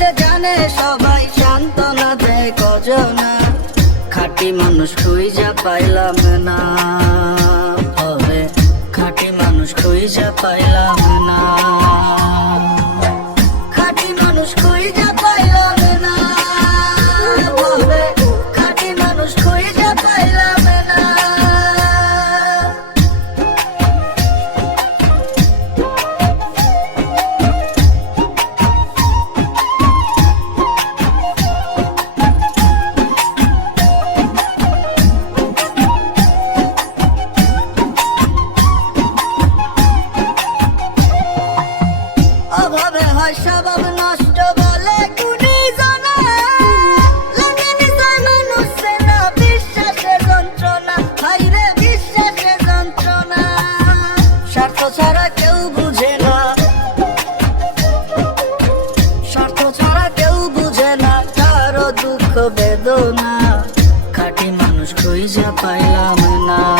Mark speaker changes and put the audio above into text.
Speaker 1: জানে, সবাই শান্ত সান্ত্বনা দেয়, কজনা। খাটি মানুষ খুঁজা পাইলাম না। হবে খাঁটি মানুষ খুঁজা পাইলাম না। বেদনা। খাঁটি মানুষ খুঁজে পাইলাম না।